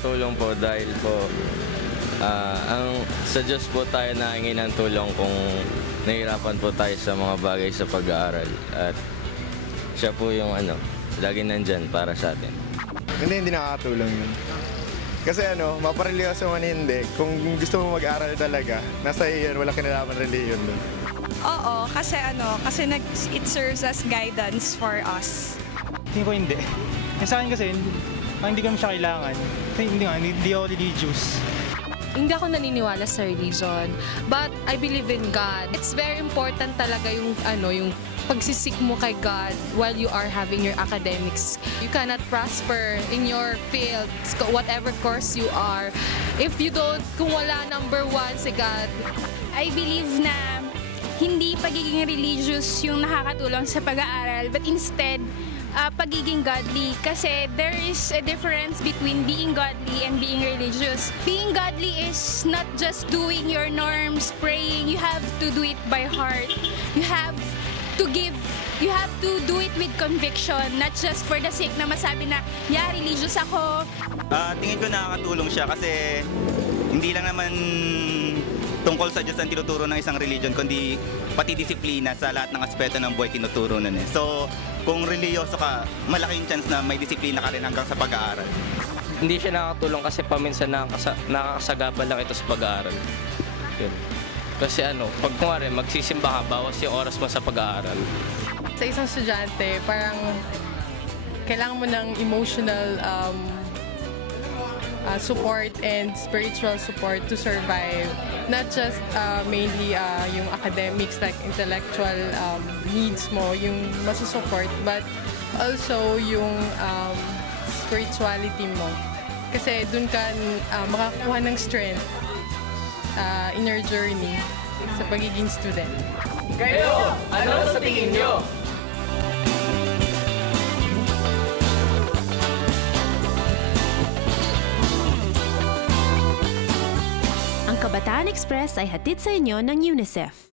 nakakatulong po dahil po sa Diyos po tayo nahingi ng tulong kung nahihirapan po tayo sa mga bagay sa pag-aaral. At siya po yung lagi nandyan para sa atin. Hindi nakakatulong yun. Kasi mapareliyoso man hindi. Kung gusto mo mag-aral talaga, nasa iyo yun, walang kinalaman reliyon doon. Oo, kasi it serves as guidance for us. Tingin ko hindi. Sa akin kasi, hindi kami siya kailangan. Kasi hindi ako religious. Hindi ako naniniwala sa religion, but I believe in God. It's very important talaga yung pagsisik mo kay God while you are having your academics. You cannot prosper in your field, whatever course you are, if you don't, kung wala number one si God. I believe na hindi pagiging religious yung nakakatulong sa pag-aaral, but instead, pagiging godly, kasi there is a difference between being godly and being religious. Being godly is not just doing your norms, praying. You have to do it by heart. You have to do it with conviction, not just for the sake na masabi na, yeah, religious ako. Tingin ko nakakatulong siya kasi hindi lang naman tungkol sa Diyos ang tinuturo ng isang religion, kundi pati disiplina sa lahat ng aspeto ng buhay tinuturo nun eh. So, kung religyoso ka, malaking chance na may disiplina ka rin hanggang sa pag-aaral. Hindi siya nakakatulong kasi paminsan nakakasagabal lang ito sa pag-aaral. Yun. Kasi pag kunwari magsisimba ka, bawas yung oras mo sa pag-aaral. Sa isang estudyante, parang kailangan mo ng emotional support and spiritual support to survive. Not just mainly yung academics, like intellectual needs mo, yung masusupport, but also yung spirituality mo. Kasi dun ka makakuha ng strength in your journey sa pagiging student. Kayo, ano sa tingin nyo? Ang Kabataan Express ay hatid sa inyo ng UNICEF.